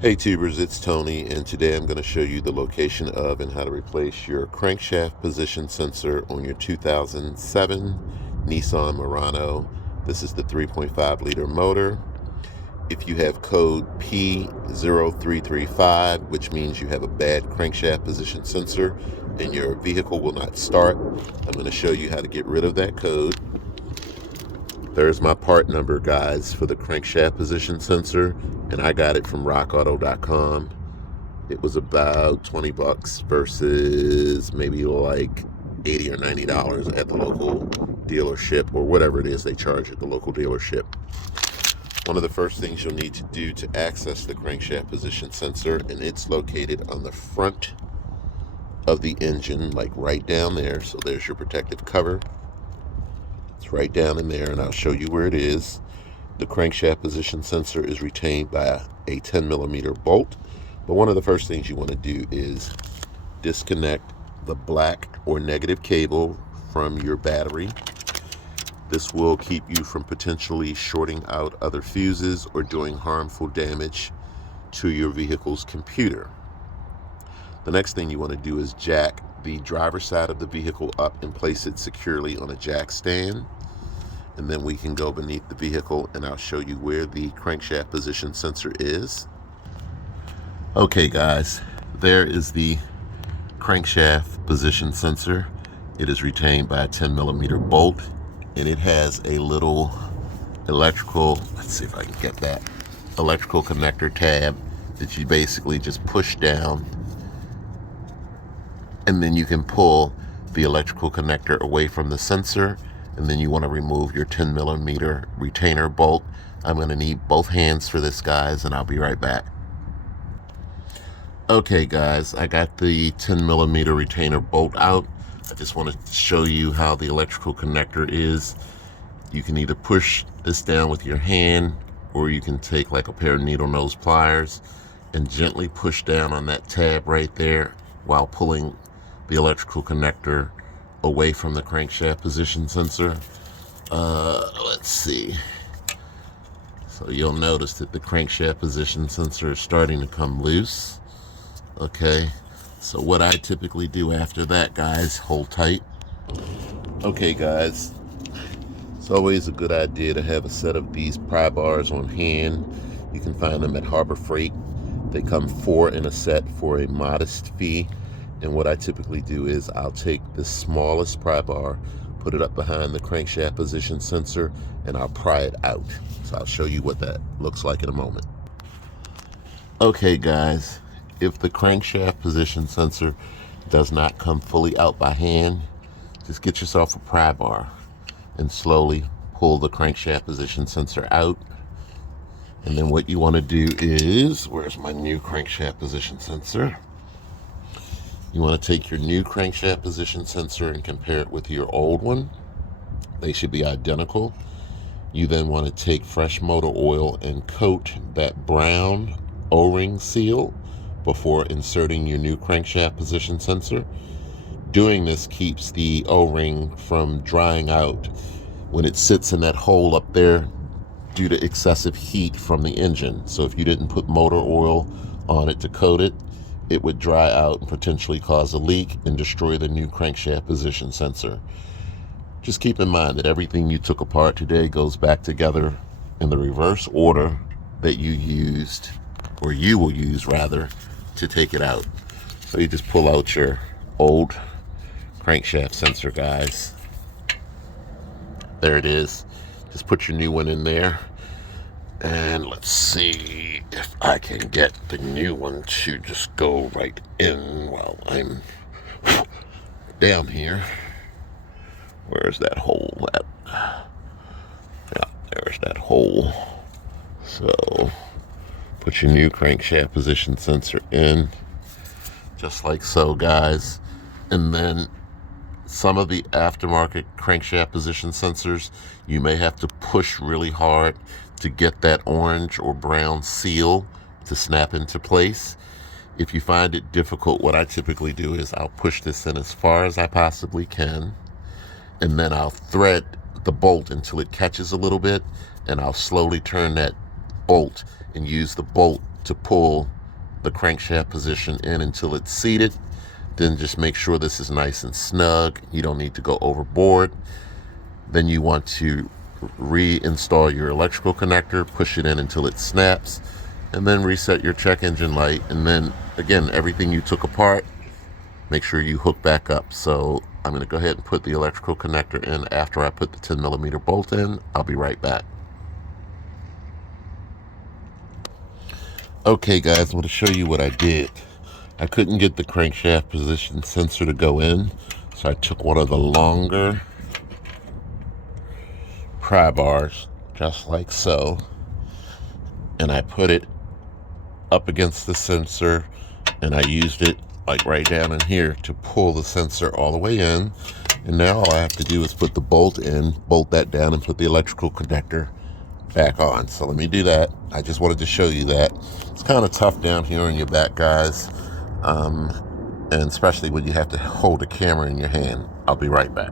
Hey tubers, it's Tony, and today I'm going to show you the location of and how to replace your crankshaft position sensor on your 2007 Nissan Murano. This is the 3.5 liter motor. If you have code P0335, which means you have a bad crankshaft position sensor and your vehicle will not start, I'm going to show you how to get rid of that code. There's my part number, guys, for the crankshaft position sensor, and I got it from rockauto.com. It was about 20 bucks versus maybe like $80 or $90 at the local dealership, or whatever it is they charge at the local dealership. One of the first things you'll need to do to access the crankshaft position sensor, and it's located on the front of the engine, like right down there. So there's your protective cover. It's right down in there, and I'll show you where it is. The crankshaft position sensor is retained by a 10 millimeter bolt. But one of the first things you want to do is disconnect the black or negative cable from your battery. This will keep you from potentially shorting out other fuses or doing harmful damage to your vehicle's computer. The next thing you want to do is jack the driver's side of the vehicle up and place it securely on a jack stand. And then we can go beneath the vehicle and I'll show you where the crankshaft position sensor is. Okay guys, there is the crankshaft position sensor. It is retained by a 10 millimeter bolt, and it has a little electrical, let's see if I can get that, electrical connector tab that you basically just push down, and then you can pull the electrical connector away from the sensor, and then you want to remove your 10 millimeter retainer bolt. I'm going to need both hands for this, guys, and I'll be right back. Okay guys, I got the 10 millimeter retainer bolt out. I just want to show you how the electrical connector is. You can either push this down with your hand, or you can take like a pair of needle nose pliers and gently push down on that tab right there while pulling the electrical connector away from the crankshaft position sensor. Let's see. So you'll notice that the crankshaft position sensor is starting to come loose. Okay, so what I typically do after that, guys, hold tight. Okay guys, it's always a good idea to have a set of these pry bars on hand. You can find them at Harbor Freight. They come 4 in a set for a modest fee. And what I typically do is I'll take the smallest pry bar, put it up behind the crankshaft position sensor, and I'll pry it out. So I'll show you what that looks like in a moment. Okay guys, if the crankshaft position sensor does not come fully out by hand, just get yourself a pry bar and slowly pull the crankshaft position sensor out. And then what you want to do is, where's my new crankshaft position sensor? You want to take your new crankshaft position sensor and compare it with your old one. They should be identical. You then want to take fresh motor oil and coat that brown O-ring seal before inserting your new crankshaft position sensor. Doing this keeps the O-ring from drying out when it sits in that hole up there due to excessive heat from the engine. So if you didn't put motor oil on it to coat it, it would dry out and potentially cause a leak and destroy the new crankshaft position sensor. Just keep in mind that everything you took apart today goes back together in the reverse order that you used, or you will use rather, to take it out. So you just pull out your old crankshaft sensor, guys. There it is. Just put your new one in there. And let's see if I can get the new one to just go right in while I'm down here. Where's that hole at? Yeah, there's that hole. So put your new crankshaft position sensor in, just like so, guys. And then some of the aftermarket crankshaft position sensors, you may have to push really hard to get that orange or brown seal to snap into place. If you find it difficult, what I typically do is I'll push this in as far as I possibly can, and then I'll thread the bolt until it catches a little bit, and I'll slowly turn that bolt and use the bolt to pull the crankshaft position in until it's seated. Then just make sure this is nice and snug. You don't need to go overboard. Then you want to reinstall your electrical connector, push it in until it snaps, and then reset your check engine light. And then again, everything you took apart, make sure you hook back up. So I'm going to go ahead and put the electrical connector in after I put the 10mm bolt in. I'll be right back. Okay guys, I want to show you what I did. I couldn't get the crankshaft position sensor to go in, so I took one of the longer pry bars, just like so, and I put it up against the sensor, and I used it like right down in here to pull the sensor all the way in. And now all I have to do is put the bolt in, bolt that down, and put the electrical connector back on. So let me do that. I just wanted to show you that. It's kind of tough down here on your back, guys, and especially when you have to hold a camera in your hand. I'll be right back.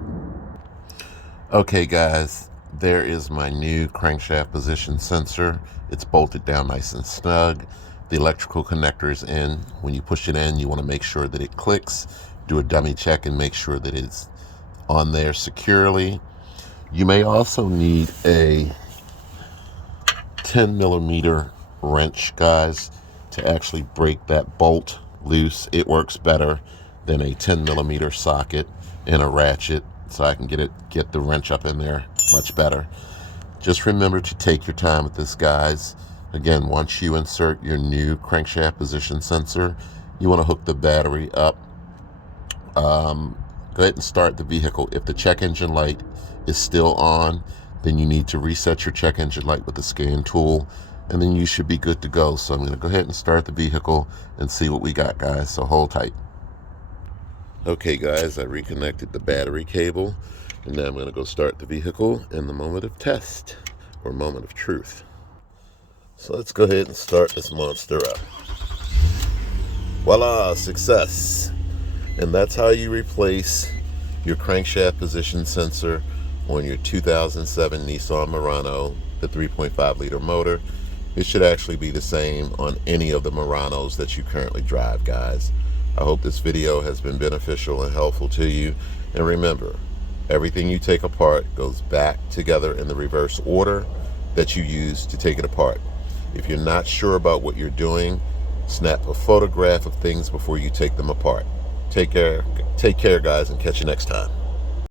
Okay guys, there is my new crankshaft position sensor. It's bolted down nice and snug. The electrical connector is in. When you push it in, you want to make sure that it clicks. Do a dummy check and make sure that it's on there securely. You may also need a 10mm wrench, guys, to actually break that bolt loose. It works better than a 10mm socket and a ratchet, so I can get the wrench up in there much better. Just remember to take your time with this, guys. Again, once you insert your new crankshaft position sensor, you want to hook the battery up. Go ahead and start the vehicle. If the check engine light is still on, then you need to reset your check engine light with the scan tool, and then you should be good to go. So I'm going to go ahead and start the vehicle and see what we got, guys. So hold tight. Okay guys, I reconnected the battery cable, and now I'm going to go start the vehicle in the moment of test, or moment of truth. So let's go ahead and start this monster up. Voila, success. And that's how you replace your crankshaft position sensor on your 2007 Nissan Murano, the 3.5 liter motor. It should actually be the same on any of the Muranos that you currently drive, guys. I hope this video has been beneficial and helpful to you. And remember, everything you take apart goes back together in the reverse order that you use to take it apart. If you're not sure about what you're doing, snap a photograph of things before you take them apart. Take care, guys, and catch you next time.